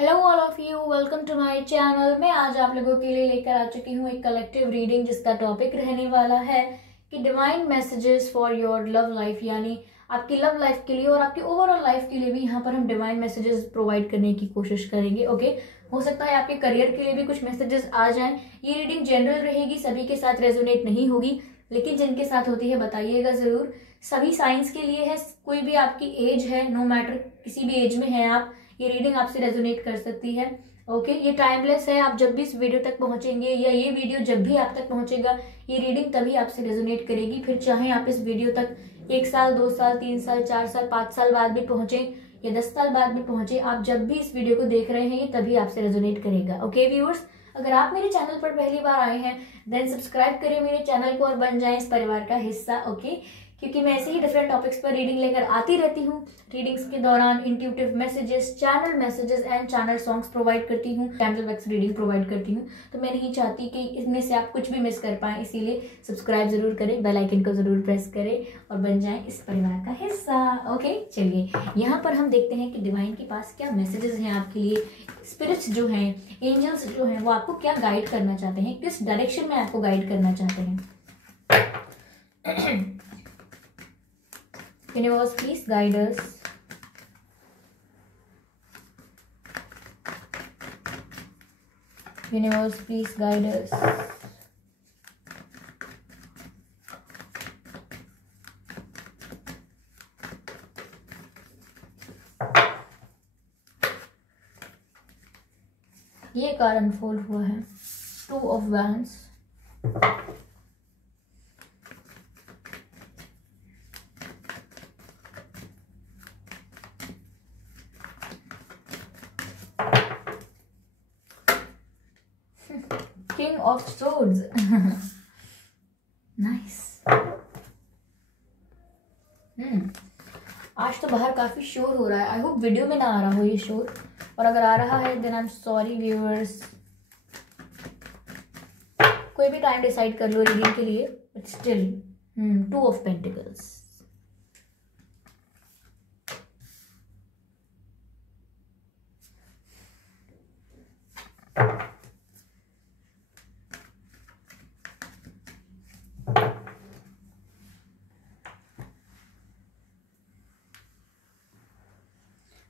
Hello all of you, welcome to my channel. मैं आज आप लोगों के लिए लेकर आ चुकी हूँ एक कलेक्टिव रीडिंग जिसका टॉपिक रहने वाला है कि divine messages for your love life, यानी आपकी लव लाइफ के लिए और आपकी ओवरऑल लाइफ के लिए भी यहाँ पर हम डिवाइन मैसेजेस प्रोवाइड करने की कोशिश करेंगे। ओके, हो सकता है आपके करियर के लिए भी कुछ मैसेजेस आ जाएं। ये रीडिंग जनरल रहेगी, सभी के साथ रेजोनेट नहीं होगी, लेकिन जिनके साथ होती है बताइएगा जरूर। सभी साइंस के लिए है, कोई भी आपकी एज है, नो मैटर किसी भी एज में है आप, ये रीडिंग आपसे रेजोनेट कर सकती है। ओके, ये टाइमलेस है। आप जब भी इस वीडियो तक पहुंचेंगे या ये वीडियो जब भी आप तक पहुंचेगा, ये रीडिंग तभी आपसे रेजोनेट करेगी। फिर चाहे आप इस वीडियो तक 1 साल, 2 साल, 3 साल, 4 साल, 5 साल बाद भी पहुंचे या 10 साल बाद भी पहुंचे, आप जब भी इस वीडियो को देख रहे हैं ये तभी आपसे रेजोनेट करेगा। ओके व्यूअर्स, अगर आप मेरे चैनल पर पहली बार आए हैं देन सब्सक्राइब करें मेरे चैनल को और बन जाएं इस परिवार का हिस्सा। ओके, क्योंकि मैं ऐसे ही डिफरेंट टॉपिक्स पर रीडिंग लेकर आती रहती हूँ। रीडिंग्स के दौरान intuitive messages, channel messages and channel songs provide करती हूँ, कैंडल वैक्स रीडिंग प्रोवाइड करती हूँ। तो मैं नहीं चाहती कि इसमें से आप कुछ भी मिस कर पाएं, इसीलिए सब्सक्राइब जरूर करें, बेल आइकन को जरूर प्रेस करें और बन जाएं इस परिवार का हिस्सा। ओके, चलिए यहाँ पर हम देखते हैं कि डिवाइन के पास क्या मैसेजेस हैं आपके लिए। स्पिरिट्स जो हैं, एंजल्स जो हैं, वो आपको क्या गाइड करना चाहते हैं, किस डायरेक्शन में आपको गाइड करना चाहते हैं। Universe, please guide us. Universe, please guide us. ये कार्ड अनफोल्ड हुआ है, 2 of Wands। King of Swords। Nice. आज तो बाहर काफी शोर हो रहा है, आई होप वीडियो में ना आ रहा हो ये शोर, और अगर आ रहा है then I am sorry viewers. कोई भी टाइम डिसाइड कर लो रीडिंग के लिए, but still 2 of Pentacles।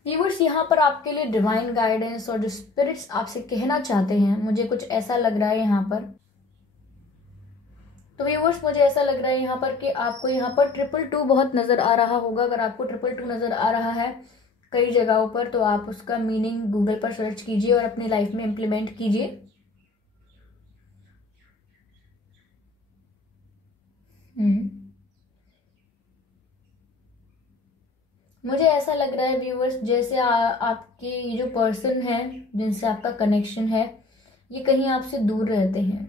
Viewers, यहाँ पर आपके लिए डिवाइन गाइडेंस और जो स्पिरिट्स आपसे कहना चाहते हैं, मुझे कुछ ऐसा लग रहा है यहाँ पर। तो व्यूअर्स, मुझे ऐसा लग रहा है यहाँ पर कि आपको यहाँ पर 222 बहुत नजर आ रहा होगा। अगर आपको 222 नजर आ रहा है कई जगहों पर, तो आप उसका मीनिंग गूगल पर सर्च कीजिए और अपनी लाइफ में इम्प्लीमेंट कीजिए। मुझे ऐसा लग रहा है व्यूअर्स, जैसे आपके ये जो पर्सन है जिनसे आपका कनेक्शन है, ये कहीं आपसे दूर रहते हैं।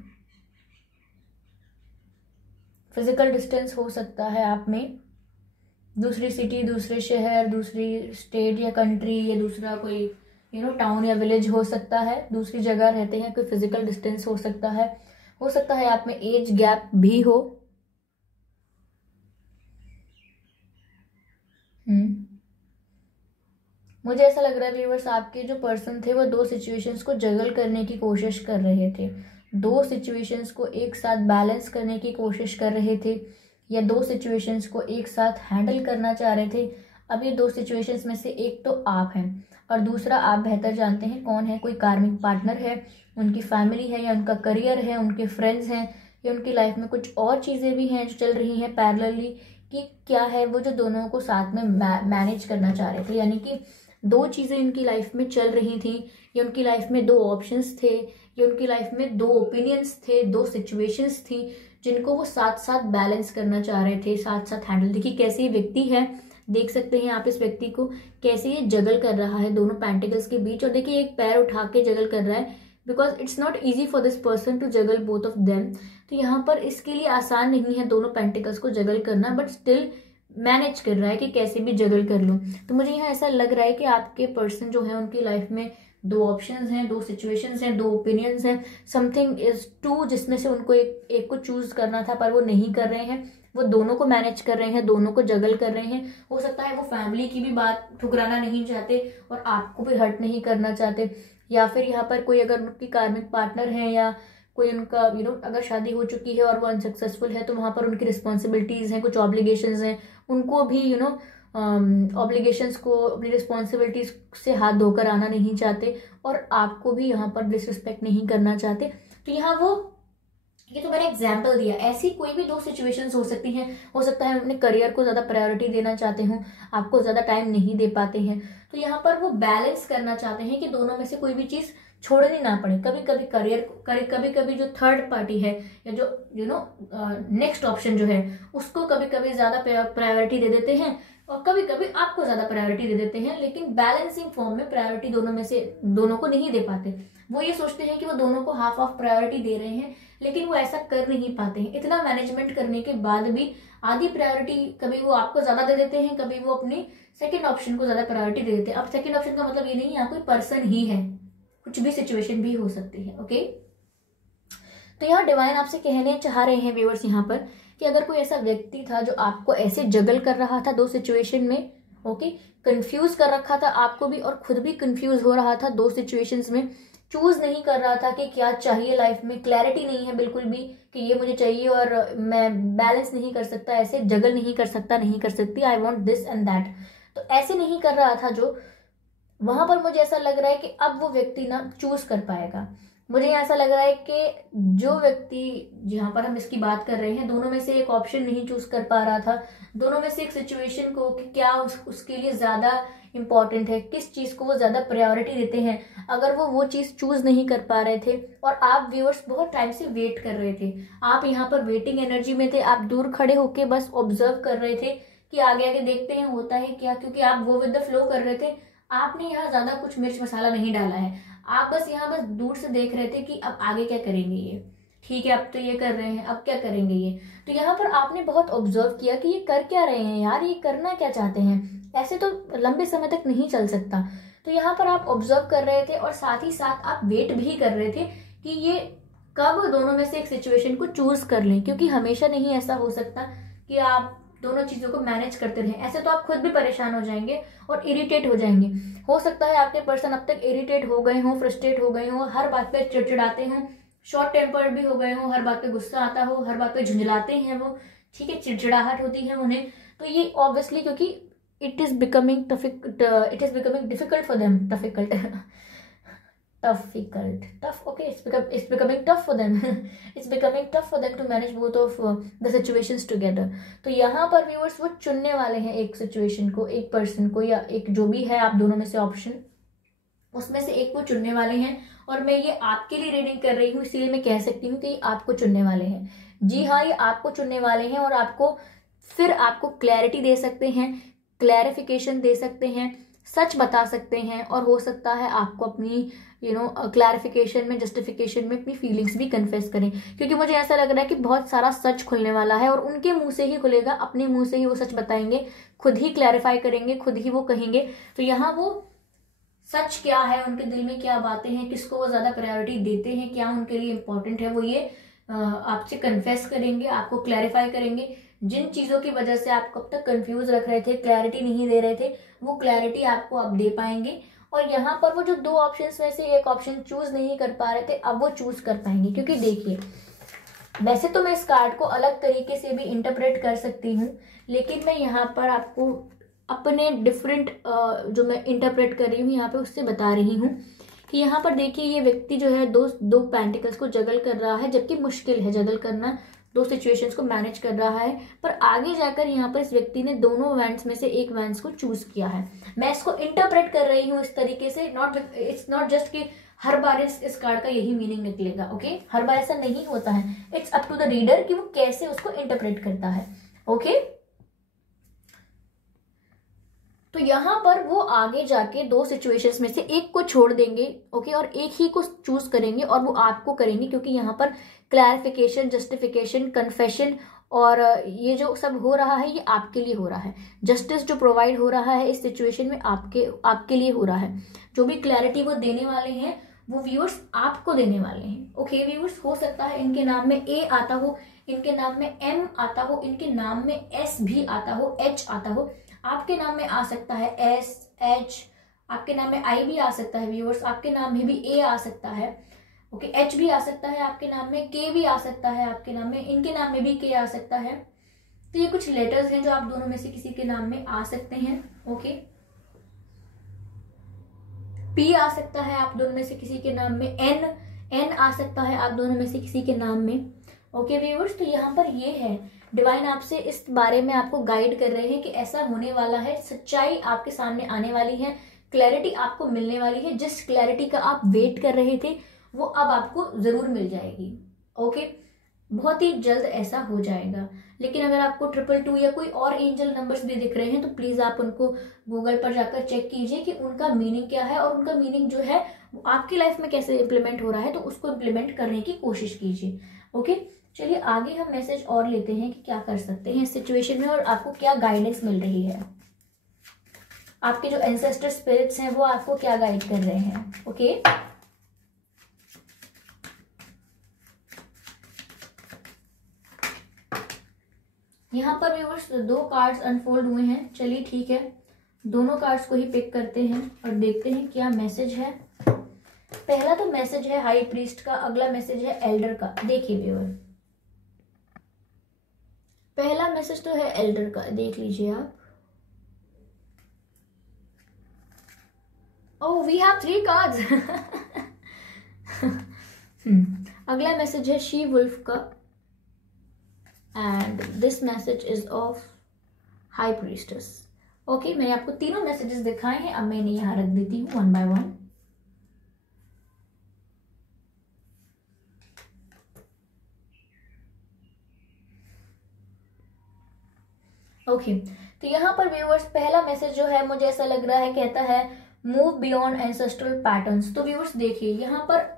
फिजिकल डिस्टेंस हो सकता है आप में, दूसरी सिटी, दूसरे शहर, दूसरी स्टेट या कंट्री, या दूसरा कोई टाउन या विलेज हो सकता है, दूसरी जगह रहते हैं। कोई फिजिकल डिस्टेंस हो सकता है आप में एज गैप भी हो। मुझे ऐसा लग रहा है व्यूअर्स, आपके जो पर्सन थे वो 2 सिचुएशंस को जगल करने की कोशिश कर रहे थे, 2 सिचुएशंस को एक साथ बैलेंस करने की कोशिश कर रहे थे, या 2 सिचुएशंस को एक साथ हैंडल करना चाह रहे थे। अब ये 2 सिचुएशंस में से एक तो आप हैं और दूसरा आप बेहतर जानते हैं कौन है। कोई कार्मिक पार्टनर है, उनकी फैमिली है, या उनका करियर है, उनके फ्रेंड्स हैं, या उनकी लाइफ में कुछ और चीज़ें भी हैं जो चल रही हैं पैरेलली, कि क्या है वो जो दोनों को साथ में मैनेज करना चाह रहे थे। यानी कि 2 चीज़ें उनकी लाइफ में चल रही थी, या उनकी लाइफ में 2 ऑप्शंस थे, या उनकी लाइफ में 2 ओपिनियंस थे, 2 सिचुएशंस थी जिनको वो साथ साथ बैलेंस करना चाह रहे थे, साथ साथ हैंडल। देखिए कैसे ये व्यक्ति है, देख सकते हैं आप इस व्यक्ति को, कैसे ये जगल कर रहा है दोनों पेंटिकल्स के बीच। और देखिए एक पैर उठा के जगल कर रहा है, because it's not easy for this person to juggle both of them. तो यहाँ पर इसके लिए आसान नहीं है दोनों पेंटिकल्स को जगल करना, बट स्टिल मैनेज कर रहा है कि कैसे भी जगल कर लूँ। तो मुझे यहाँ ऐसा लग रहा है कि आपके पर्सन जो है उनकी लाइफ में 2 ऑप्शंस हैं, 2 सिचुएशंस हैं, 2 ओपिनियंस हैं, समथिंग इज 2, जिसमें से उनको एक को चूज करना था पर वो नहीं कर रहे हैं। वो दोनों को मैनेज कर रहे हैं, दोनों को जगल कर रहे हैं। हो सकता है वो फैमिली की भी बात ठुकराना नहीं चाहते और आपको भी हर्ट नहीं करना चाहते, या फिर यहाँ पर कोई अगर उनकी कार्मिक पार्टनर है या कोई उनका अगर शादी हो चुकी है और वो अनसक्सेसफुल है, तो वहाँ पर उनकी रिस्पॉन्सिबिलिटीज़ हैं, कुछ ऑब्लिगेशंस हैं, उनको भी ऑब्लिगेशंस को, अपनी रिस्पॉन्सिबिलिटीज से हाथ धोकर आना नहीं चाहते और आपको भी यहाँ पर डिसरिस्पेक्ट नहीं करना चाहते। तो यहाँ ये तो मैंने एग्जाम्पल दिया, ऐसी कोई भी 2 सिचुएशंस हो सकती हैं। हो सकता है अपने करियर को ज़्यादा प्रायोरिटी देना चाहते हो, आपको ज़्यादा टाइम नहीं दे पाते हैं, तो यहाँ पर वो बैलेंस करना चाहते हैं कि दोनों में से कोई भी चीज़ छोड़नी ना पड़े। कभी कभी करियर, कभी कभी जो थर्ड पार्टी है या जो नेक्स्ट ऑप्शन जो है उसको कभी कभी ज़्यादा प्रायोरिटी दे देते हैं और कभी कभी आपको ज़्यादा प्रायोरिटी दे देते हैं, लेकिन बैलेंसिंग फॉर्म में प्रायोरिटी दोनों को नहीं दे पाते। वो ये सोचते हैं कि वो दोनों को हाफ ऑफ प्रायोरिटी दे रहे हैं, लेकिन वो ऐसा कर नहीं पाते हैं। इतना मैनेजमेंट करने के बाद भी आधी प्रायोरिटी कभी वो आपको ज़्यादा दे देते हैं, कभी वो अपनी सेकेंड ऑप्शन को ज़्यादा प्रायोरिटी दे देते हैं। अब सेकेंड ऑप्शन का मतलब ये नहीं है कोई पर्सन ही है, कुछ भी सिचुएशन भी हो सकती है। ओके, तो यहाँ डिवाइन आपसे कहने चाह रहे हैं व्यूअर्स यहाँ पर कि अगर कोई ऐसा व्यक्ति था जो आपको ऐसे जगल कर रहा था 2 सिचुएशन में, ओके, कंफ्यूज कर रखा था आपको भी और खुद भी कंफ्यूज हो रहा था 2 सिचुएशंस में, चूज नहीं कर रहा था कि क्या चाहिए लाइफ में, क्लैरिटी नहीं है बिल्कुल भी कि ये मुझे चाहिए और मैं बैलेंस नहीं कर सकता, ऐसे जगल नहीं कर सकता, नहीं कर सकती, I want this and that, तो ऐसे नहीं कर रहा था जो, वहां पर मुझे ऐसा लग रहा है कि अब वो व्यक्ति ना चूज कर पाएगा। मुझे ऐसा लग रहा है कि जो व्यक्ति जहां पर हम इसकी बात कर रहे हैं, दोनों में से एक ऑप्शन नहीं चूज कर पा रहा था, दोनों में से एक सिचुएशन को कि क्या उसके लिए ज्यादा इंपॉर्टेंट है, किस चीज को वो ज्यादा प्रायोरिटी देते हैं, अगर वो चीज चूज नहीं कर पा रहे थे और आप व्यूअर्स बहुत टाइम से वेट कर रहे थे, आप यहाँ पर वेटिंग एनर्जी में थे, आप दूर खड़े होके बस ऑब्जर्व कर रहे थे कि आगे आगे देखते हैं होता है क्या, क्योंकि आप गो विद द फ्लो कर रहे थे। आपने यहाँ ज्यादा कुछ मिर्च मसाला नहीं डाला है, आप बस यहाँ बस दूर से देख रहे थे कि अब आगे क्या करेंगे ये, ठीक है अब तो ये कर रहे हैं, अब क्या करेंगे ये। तो यहाँ पर आपने बहुत ऑब्जर्व किया कि ये कर क्या रहे हैं यार, ये करना क्या चाहते हैं, ऐसे तो लंबे समय तक नहीं चल सकता। तो यहाँ पर आप ऑब्जर्व कर रहे थे और साथ ही साथ आप वेट भी कर रहे थे कि ये कब दोनों में से एक सिचुएशन को चूज कर लें, क्योंकि हमेशा नहीं ऐसा हो सकता कि आप दोनों चीजों को मैनेज करते रहें, ऐसे तो आप खुद भी परेशान हो जाएंगे और इरिटेट हो जाएंगे। हो सकता है आपके पर्सन अब तक इरिटेट हो गए हों, फ्रस्ट्रेट हो गए हों, हर बात पे चिड़चिड़ाते हों, शॉर्ट टेम्पर्ड भी हो गए हों, हर बात पे गुस्सा आता हो, हर बात पे झुंझलाते हैं वो, ठीक है, चिड़चिड़ाहट होती है उन्हें। तो ये ऑब्वियसली क्योंकि it is becoming difficult for them, okay, it's becoming tough for them it's becoming tough for them to manage both of the situations together। तो यहाँ पर व्यूअर्स वो चुनने वाले हैं एक सिचुएशन को, एक पर्सन को, या एक जो भी है आप दोनों में से ऑप्शन, उसमें से एक को चुनने वाले हैं। और मैं ये आपके लिए रीडिंग कर रही हूँ, इसीलिए मैं कह सकती हूँ कि ये आपको चुनने वाले हैं। जी हाँ, ये आपको चुनने वाले हैं और आपको क्लैरिटी दे सकते हैं, क्लैरिफिकेशन दे सकते हैं, सच बता सकते हैं, और हो सकता है आपको अपनी क्लैरिफिकेशन में, जस्टिफिकेशन में अपनी फीलिंग्स भी कन्फेस करें, क्योंकि मुझे ऐसा लग रहा है कि बहुत सारा सच खुलने वाला है और उनके मुंह से ही खुलेगा, अपने मुंह से ही वो सच बताएंगे, खुद ही क्लैरिफाई करेंगे, खुद ही वो कहेंगे। तो यहाँ वो सच क्या है, उनके दिल में क्या बातें हैं, किसको वो ज्यादा प्रायोरिटी देते हैं, क्या उनके लिए इंपॉर्टेंट है, वो ये आपसे कन्फेस करेंगे, आपको क्लैरिफाई करेंगे। जिन चीजों की वजह से आप कब तक कंफ्यूज रख रहे थे, क्लैरिटी नहीं दे रहे थे, वो क्लैरिटी आपको अब दे पाएंगे। और यहाँ पर वो जो 2 ऑप्शंस में से एक ऑप्शन चूज नहीं कर पा रहे थे, अब वो चूज कर पाएंगे। क्योंकि देखिए, वैसे तो मैं इस कार्ड को अलग तरीके से भी इंटरप्रेट कर सकती हूँ, लेकिन मैं यहाँ पर आपको अपने डिफरेंट जो मैं इंटरप्रेट कर रही हूँ यहाँ पे उससे बता रही हूँ कि यहाँ पर देखिए ये व्यक्ति जो है दो पेंटिकल्स को जगल कर रहा है, जबकि मुश्किल है जगल करना, 2 सिचुएशंस को मैनेज कर रहा है। पर आगे जाकर यहाँ पर इस व्यक्ति ने दोनों वैंड्स में से एक वैंड्स को चूज किया है। मैं इसको इंटरप्रेट कर रही हूँ इस तरीके से, इट्स नॉट जस्ट कि हर बार इस कार्ड का यही मीनिंग निकलेगा। ओके, हर बार ऐसा नहीं होता है, it's up to the reader कि वो कैसे उसको इंटरप्रेट करता है। ओके, तो यहाँ पर वो आगे जाके 2 सिचुएशंस में से एक को छोड़ देंगे, ओके, और एक ही को चूज करेंगे, और वो आपको करेंगे, क्योंकि यहाँ पर क्लैरिफिकेशन, जस्टिफिकेशन, कन्फेशन और ये जो सब हो रहा है ये आपके लिए हो रहा है। जस्टिस जो प्रोवाइड हो रहा है इस सिचुएशन में आपके लिए हो रहा है। जो भी क्लैरिटी वो देने वाले हैं वो व्यूअर्स आपको देने वाले हैं। ओके व्यूअर्स, हो सकता है इनके नाम में ए आता हो, इनके नाम में M आता हो, इनके नाम में S भी आता हो, H आता हो, आपके नाम में आ सकता है S, H, आपके नाम में I भी आ सकता है व्यूअर्स, आपके नाम में भी A आ सकता है, ओके, H भी आ सकता है आपके नाम में, K भी आ सकता है आपके नाम में, इनके नाम में भी K आ सकता है। तो ये कुछ लेटर्स हैं जो आप दोनों में से किसी के नाम में आ सकते हैं, ओके। P आ सकता है आप दोनों में से किसी के नाम में, N आ सकता है आप दोनों में से किसी के नाम में, ओके व्यूअर्स। तो यहाँ पर ये है, डिवाइन आपसे इस बारे में आपको गाइड कर रहे हैं कि ऐसा होने वाला है, सच्चाई आपके सामने आने वाली है, क्लैरिटी आपको मिलने वाली है, जिस क्लैरिटी का आप वेट कर रहे थे वो अब आपको जरूर मिल जाएगी, ओके। बहुत ही जल्द ऐसा हो जाएगा। लेकिन अगर आपको 222 या कोई और एंजल नंबर्स भी दिख रहे हैं तो प्लीज आप उनको गूगल पर जाकर चेक कीजिए कि उनका मीनिंग क्या है, और उनका मीनिंग जो है वो आपकी लाइफ में कैसे इंप्लीमेंट हो रहा है, तो उसको इंप्लीमेंट करने की कोशिश कीजिए, ओके। चलिए आगे हम मैसेज और लेते हैं कि क्या कर सकते हैं इस सिचुएशन में और आपको क्या गाइडेंस मिल रही है, आपके जो एंसेस्टर स्पिरिट्स हैं वो आपको क्या गाइड कर रहे हैं, ओके। यहाँ पर व्यूअर्स 2 कार्ड्स अनफोल्ड हुए हैं। चलिए ठीक है, दोनों कार्ड्स को ही पिक करते हैं और देखते हैं क्या मैसेज है। पहला तो मैसेज है हाई प्रीस्ट का, अगला मैसेज है एल्डर का। देखिए व्यूअर, पहला मैसेज तो है एल्डर का, देख लीजिए आप। Oh we have 3 cards. अगला मैसेज है शी वुल्फ का, and this message is of high priestess, okay. मैंने आपको तीनों मैसेजेस दिखाए हैं, अब मैं इन्हें यहां रख देती हूँ 1 by 1। ओके तो यहाँ पर व्यूअर्स पहला मैसेज जो है मुझे ऐसा लग रहा है, कहता है मूव बियॉन्ड एंसेस्ट्रल पैटर्न्स। तो व्यूअर्स देखिए, यहाँ पर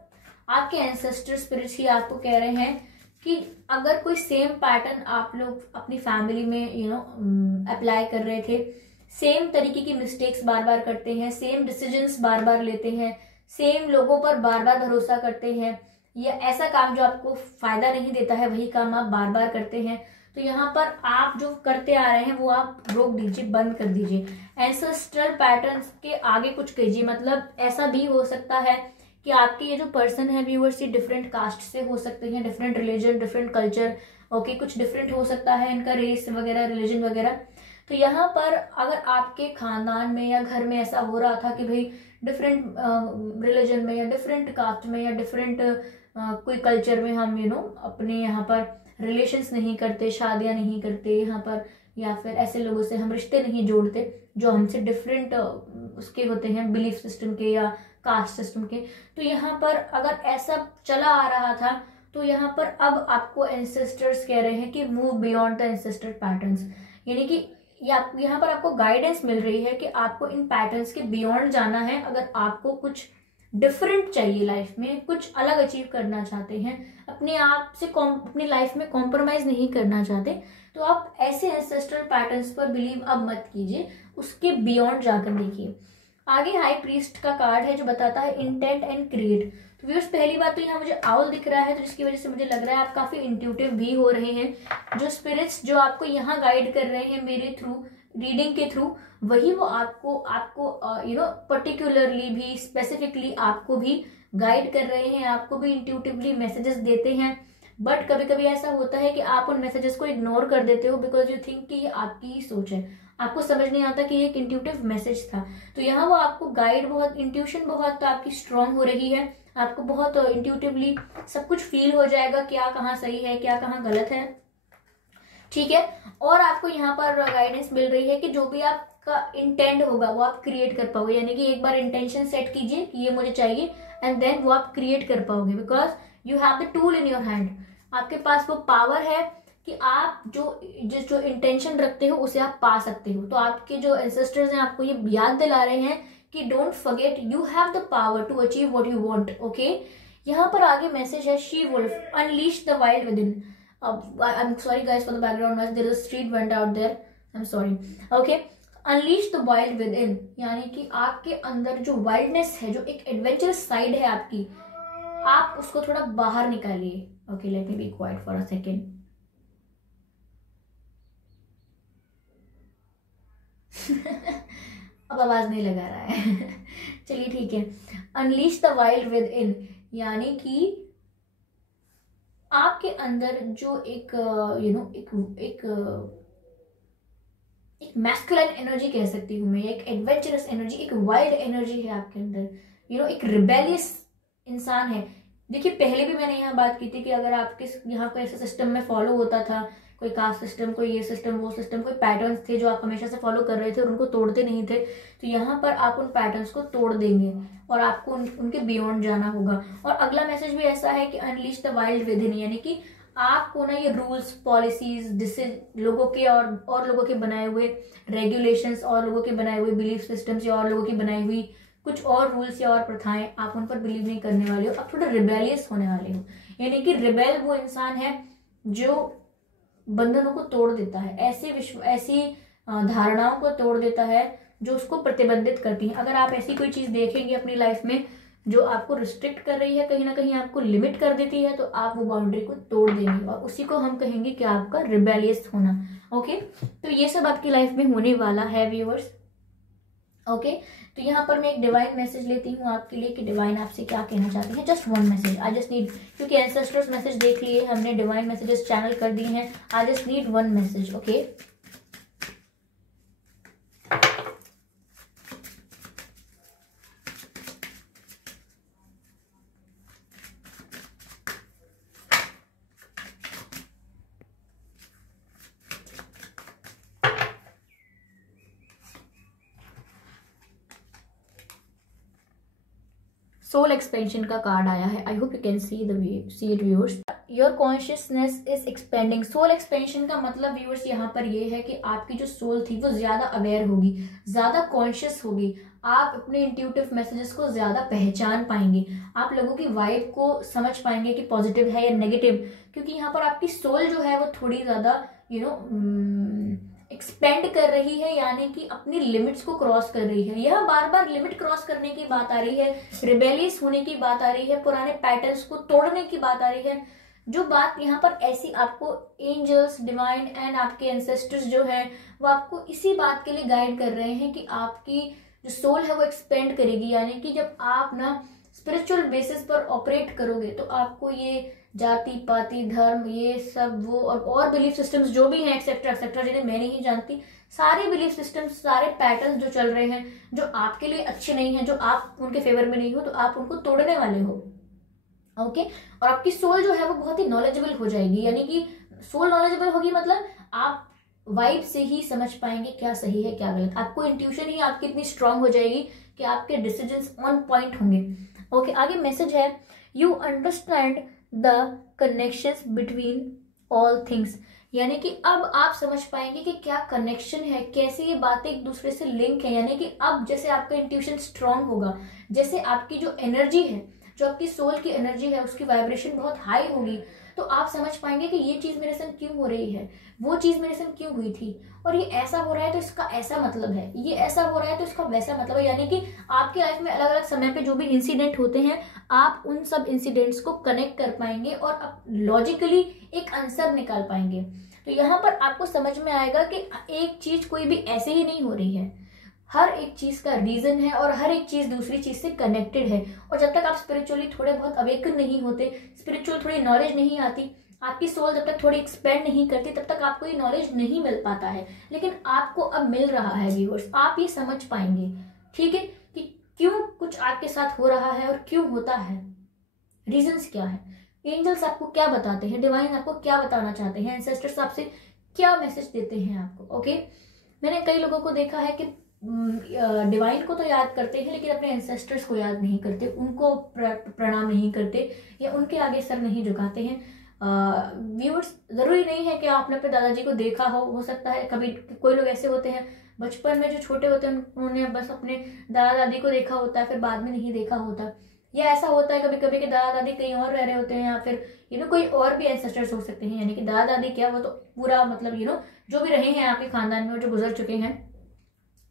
आपके एंसेस्टर स्पिरिट्स ही आपको कह रहे हैं कि अगर कोई सेम पैटर्न आप लोग अपनी फैमिली में अप्लाई कर रहे थे, सेम तरीके की मिस्टेक्स बार बार करते हैं, सेम डिसीजंस बार बार लेते हैं, सेम लोगों पर बार बार भरोसा करते हैं, या ऐसा काम जो आपको फायदा नहीं देता है वही काम आप बार बार करते हैं, तो यहाँ पर आप जो करते आ रहे हैं वो आप रोक दीजिए, बंद कर दीजिए। एंसेस्ट्रल पैटर्न्स के आगे कुछ कीजिए। मतलब ऐसा भी हो सकता है कि आपके ये जो पर्सन है व्यूअर्स, ये डिफरेंट कास्ट से हो सकते हैं, different religion, different culture, okay, कुछ डिफरेंट हो सकता है इनका रेस वगैरह, रिलीजन वगैरह। तो यहाँ पर अगर आपके खानदान में या घर में ऐसा हो रहा था कि भाई डिफरेंट रिलीजन में या डिफरेंट कास्ट में या डिफरेंट कोई कल्चर में हम अपने यहाँ पर रिलेशंस नहीं करते, शादियां नहीं करते यहाँ पर, या फिर ऐसे लोगों से हम रिश्ते नहीं जोड़ते जो हमसे डिफरेंट उसके होते हैं, बिलीफ सिस्टम के या कास्ट सिस्टम के। तो यहाँ पर अगर ऐसा चला आ रहा था तो यहाँ पर अब आपको एंसेस्टर्स कह रहे हैं कि move beyond the ancestor patterns, यानी कि यहाँ पर आपको गाइडेंस मिल रही है कि आपको इन पैटर्न्स के बियॉन्ड जाना है। अगर आपको कुछ डिफरेंट चाहिए लाइफ में, कुछ अलग अचीव करना चाहते हैं, अपने आप से अपनी लाइफ में कॉम्प्रोमाइज नहीं करना चाहते, तो आप ऐसे एंसेस्ट्रल पैटर्न्स पर बिलीव अब मत कीजिए, उसके बियॉन्ड जाकर देखिए। आगे हाई प्रीस्ट का कार्ड है जो बताता है इंटेंट एंड क्रिएट। तो व्यूअर्स पहली बात तो यहाँ मुझे आउल दिख रहा है, तो जिसकी वजह से मुझे लग रहा है आप काफी इंट्यूटिव भी हो रहे हैं। जो स्पिरिट्स जो आपको यहाँ गाइड कर रहे हैं मेरे थ्रू, रीडिंग के थ्रू, वही वो आपको पर्टिकुलरली भी, स्पेसिफिकली आपको भी गाइड कर रहे हैं, आपको भी इंट्यूटिवली मैसेजेस देते हैं। बट कभी कभी ऐसा होता है कि आप उन मैसेजेस को इग्नोर कर देते हो बिकॉज यू थिंक कि ये आपकी ही सोच है, आपको समझ नहीं आता कि ये एक इंट्यूटिव मैसेज था। तो यहाँ वो आपको गाइड, बहुत इंट्यूशन बहुत आपकी स्ट्रांग हो रही है, आपको बहुत इंट्यूटिवली सब कुछ फील हो जाएगा क्या कहाँ सही है क्या कहाँ गलत है, ठीक है। और आपको यहाँ पर गाइडेंस मिल रही है कि जो भी आपका इंटेंट होगा वो आप क्रिएट कर पाओगे, यानी कि एक बार इंटेंशन सेट कीजिए कि ये मुझे चाहिए, एंड देन वो आप क्रिएट कर पाओगे because you have the tool in your hand. आपके पास वो पावर है कि आप जो इंटेंशन रखते हो उसे आप पा सकते हो। तो आपके जो एंसेस्टर्स हैं आपको ये याद दिला रहे हैं कि don't forget, you have the power to achieve what you want, okay. यहाँ पर आगे मैसेज है she wolf unleash the wild within इन। I'm sorry guys for the background noise, there is a street vent out there, I'm sorry, okay। unleash the wild within, यानी कि आपके अंदर जो वाइल्डनेस है, जो एक एडवेंचरस साइड है आपकी, आप उसको थोड़ा बाहर निकालिए, okay. Let me be quiet for a second. अब आवाज नहीं लगा रहा है। चलिए ठीक है। अनलीश द वाइल्ड विद इन, यानी कि आपके अंदर जो एक एक मैस्कुलिन एनर्जी कह सकती हूँ मैं, एक एडवेंचरस एनर्जी, एक वाइल्ड एनर्जी है आपके अंदर, एक रिबेलियस इंसान है। देखिए पहले भी मैंने यहाँ बात की थी कि अगर आपके यहाँ कोई ऐसा सिस्टम में फॉलो होता था, कोई कास्ट सिस्टम, कोई ये सिस्टम वो सिस्टम, कोई पैटर्न्स थे जो आप हमेशा से फॉलो कर रहे थे और उनको तोड़ते नहीं थे, तो यहाँ पर आप उन पैटर्न्स को तोड़ देंगे और आपको उनके बियॉन्ड जाना होगा। और अगला मैसेज भी ऐसा है कि अनलीश द वाइल्ड विद इन, यानी कि आपको ना ये रूल्स पॉलिसीज जिससे लोगों के और लोगों के बनाए हुए रेगुलेशंस और लोगों के बनाए हुए बिलीफ सिस्टम्स या और लोगों की बनाई हुई कुछ और रूल्स या और प्रथाएं, आप उन पर बिलीव नहीं करने वाले हो, आप थोड़ा रिबेलियस होने वाले हो। यानी कि रिबेल वो इंसान है जो बंधनों को तोड़ देता है, ऐसी धारणाओं को तोड़ देता है जो उसको प्रतिबंधित करती है। अगर आप ऐसी कोई चीज देखेंगे अपनी लाइफ में जो आपको रिस्ट्रिक्ट कर रही है, कहीं ना कहीं आपको लिमिट कर देती है, तो आप वो बाउंड्री को तोड़ देंगे और उसी को हम कहेंगे कि आपका रिबेलियस होना। ओके, तो ये सब आपकी लाइफ में होने वाला है व्यूअर्स। ओके, तो यहाँ पर मैं एक डिवाइन मैसेज लेती हूँ आपके लिए कि डिवाइन आपसे क्या कहना चाहते हैं। Just one message, I just need, क्योंकि एंसेस्टर्स मैसेज देख लिए हमने, डिवाइन मैसेजेस चैनल कर दिए हैं, I just need one message. Okay, soul expansion का कार्ड आया है। I hope you can see it viewers. Your consciousness is expanding. Soul expansion का मतलब व्यूअर्स यहाँ पर ये है कि आपकी जो सोल थी वो ज्यादा अवेयर होगी, ज्यादा कॉन्शियस होगी, आप अपने इंट्यूटिव मैसेजेस को ज्यादा पहचान पाएंगे, आप लोगों की वाइब को समझ पाएंगे कि पॉजिटिव है या नेगेटिव, क्योंकि यहाँ पर आपकी सोल जो है वो थोड़ी ज्यादा एक्सपेंड कर रही है, यानी कि अपनी लिमिट्स को क्रॉस कर रही है। यह बार बार लिमिट क्रॉस करने की बात आ रही है, रिबेलियस होने की बात आ रही है, पुराने पैटर्न्स को तोड़ने की बात आ रही है। जो बात यहाँ पर ऐसी आपको एंजल्स, डिवाइन एंड आपके एंसेस्टर्स जो हैं वो आपको इसी बात के लिए गाइड कर रहे हैं कि आपकी जो सोल है वो एक्सपेंड करेगी, यानी कि जब आप ना स्पिरिचुअल बेसिस पर ऑपरेट करोगे तो आपको ये जाति पाति धर्म ये सब वो और बिलीफ सिस्टम्स जो भी हैं एक्सेट्रा एक्सेट्रा जिन्हें मैं नहीं जानती, सारे बिलीफ सिस्टम्स, सारे पैटर्न्स जो चल रहे हैं जो आपके लिए अच्छे नहीं हैं, जो आप उनके फेवर में नहीं हो, तो आप उनको तोड़ने वाले हो। ओके, और आपकी सोल जो है वो बहुत ही नॉलेजेबल हो जाएगी, यानी कि सोल नॉलेजेबल होगी मतलब आप वाइब से ही समझ पाएंगे क्या सही है क्या गलत, आपको इंट्यूशन ही आपकी इतनी स्ट्रांग हो जाएगी कि आपके डिसीजंस ऑन पॉइंट होंगे। ओके, आगे मैसेज है, you understand the connections between all things, यानी कि अब आप समझ पाएंगे कि क्या कनेक्शन है, कैसे ये बातें एक दूसरे से लिंक है। यानी कि अब जैसे आपका इंट्यूशन स्ट्रांग होगा, जैसे आपकी जो एनर्जी है, जो आपकी सोल की एनर्जी है उसकी वाइब्रेशन बहुत हाई होगी, तो आप समझ पाएंगे कि ये चीज मेरे संग क्यों हो रही है, वो चीज मेरे संग क्यों हुई थी, और ये ऐसा हो रहा है तो इसका ऐसा मतलब है, ये ऐसा हो रहा है तो इसका वैसा मतलब है। यानी कि आपकी लाइफ में अलग अलग समय पे जो भी इंसिडेंट होते हैं आप उन सब इंसिडेंट्स को कनेक्ट कर पाएंगे और आप लॉजिकली एक आंसर निकाल पाएंगे। तो यहाँ पर आपको समझ में आएगा कि एक चीज कोई भी ऐसे ही नहीं हो रही है, हर एक चीज का रीजन है और हर एक चीज दूसरी चीज से कनेक्टेड है। और जब तक आप स्पिरिचुअली थोड़े बहुत अवेकन नहीं होते, स्पिरिचुअल थोड़ी नॉलेज नहीं आती, आपकी सोल जब तक थोड़ी एक्सपेंड नहीं करती, तब तक आपको ये नॉलेज नहीं मिल पाता है। लेकिन आपको अब मिल रहा है व्यूअर्स, आप ये समझ पाएंगे, ठीक है, कि क्यों कुछ आपके साथ हो रहा है और क्यों होता है, रीजंस क्या है, एंजल्स आपको क्या बताते हैं, डिवाइन आपको क्या बताना चाहते हैं, एंसेस्टर्स आपसे क्या मैसेज देते हैं आपको। ओके, मैंने कई लोगों को देखा है कि डिवाइन को तो याद करते हैं लेकिन अपने एंसेस्टर्स को याद नहीं करते, उनको प्रणाम नहीं करते या उनके आगे सर नहीं झुकाते हैं। व्यूअर्स, जरूरी नहीं है कि आपने अपने दादाजी को देखा हो सकता है कभी कोई लोग ऐसे होते हैं बचपन में जो छोटे होते हैं उन्होंने बस अपने दादा दादी को देखा होता है, फिर बाद में नहीं देखा होता, या ऐसा होता है कभी कभी कि दादा दादी कहीं और रह रहे होते हैं, या फिर कोई और भी एंसेस्टर्स हो सकते हैं, यानी कि दादा दादी क्या, वो तो पूरा मतलब जो भी रहे हैं आपके खानदान में और जो गुजर चुके हैं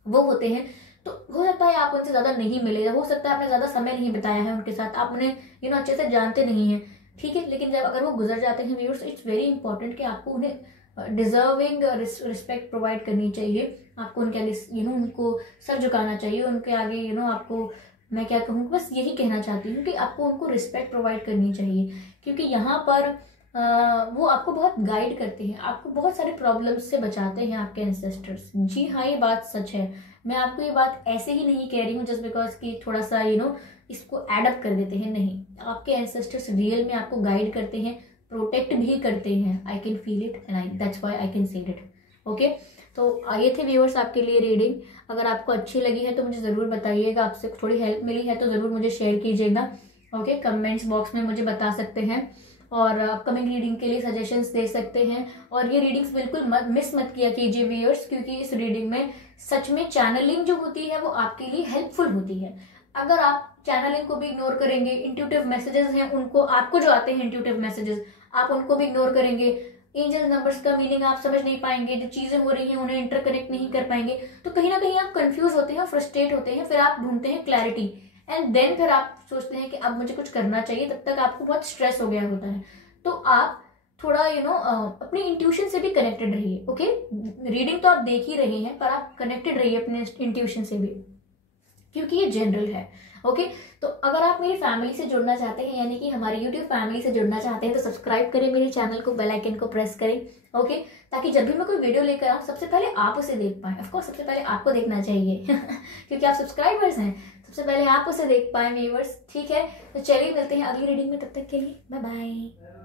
वो होते हैं। तो हो सकता है आप उनसे ज्यादा नहीं मिले, हो सकता है आपने ज्यादा समय नहीं बिताया है उनके साथ, आप उन्हें अच्छे से जानते नहीं हैं, ठीक है। लेकिन जब अगर वो गुजर जाते हैं व्यूअर्स, इट्स वेरी इंपॉर्टेंट कि आपको उन्हें डिजर्विंग रिस्पेक्ट प्रोवाइड करनी चाहिए। आपको उनके आगे उनको सर झुकाना चाहिए, उनके आगे आपको, मैं क्या कहूँ, बस यही कहना चाहती हूँ कि आपको उनको रिस्पेक्ट प्रोवाइड करनी चाहिए, क्योंकि यहाँ पर वो आपको बहुत गाइड करते हैं, आपको बहुत सारे प्रॉब्लम्स से बचाते हैं आपके एंसेस्टर्स। जी हाँ, ये बात सच है। मैं आपको ये बात ऐसे ही नहीं कह रही हूँ जस्ट बिकॉज कि थोड़ा सा इसको एडअप कर देते हैं, नहीं। आपके एंसेस्टर्स रियल में आपको गाइड करते हैं, प्रोटेक्ट भी करते हैं। I can feel it and that's why I can say it. Okay, तो ये थे व्यूअर्स आपके लिए रीडिंग। अगर आपको अच्छी लगी है तो मुझे ज़रूर बताइएगा, आपसे थोड़ी हेल्प मिली है तो ज़रूर मुझे शेयर कीजिएगा। ओके, कमेंट्स बॉक्स में मुझे बता सकते हैं और अपकमिंग रीडिंग के लिए सजेशंस दे सकते हैं। और ये रीडिंग्स बिल्कुल मिस मत किया कीजिए व्यूअर्स, क्योंकि इस रीडिंग में सच में चैनलिंग जो होती है वो आपके लिए हेल्पफुल होती है। अगर आप चैनलिंग को भी इग्नोर करेंगे, इंट्यूटिव मैसेजेस हैं उनको, आपको जो आते हैं इंट्यूटिव मैसेजेस, आप उनको भी इग्नोर करेंगे, एंजल नंबर्स का मीनिंग आप समझ नहीं पाएंगे, जो चीजें हो रही हैं उन्हें इंटरकनेक्ट नहीं कर पाएंगे, तो कहीं ना कहीं आप कंफ्यूज होते हैं, फ्रस्ट्रेट होते हैं, फिर आप ढूंढते हैं क्लैरिटी एंड देन फिर आप सोचते हैं कि अब मुझे कुछ करना चाहिए। तब तक आपको बहुत स्ट्रेस हो गया होता है। तो आप थोड़ा अपनी इंट्यूशन से भी कनेक्टेड रहिए। ओके, रीडिंग तो आप देख ही रहे हैं पर आप कनेक्टेड रहिए अपने इंट्यूशन से भी, क्योंकि ये जनरल है। ओके, तो अगर आप मेरी फैमिली से जुड़ना चाहते हैं, यानी कि हमारी यूट्यूब फैमिली से जुड़ना चाहते हैं, तो सब्सक्राइब करें मेरे चैनल को, बेल आइकन को प्रेस करें। ओके, ताकि जब भी मैं कोई वीडियो लेकर आऊँ सबसे पहले आप उसे देख पाएं। ऑफकोर्स सबसे पहले आपको देखना चाहिए क्योंकि आप सब्सक्राइबर्स हैं, सबसे पहले आप उसे देख पाएं व्यूअर्स। ठीक है, तो चलिए मिलते हैं अगली रीडिंग में, तब तक के लिए बाय बाय।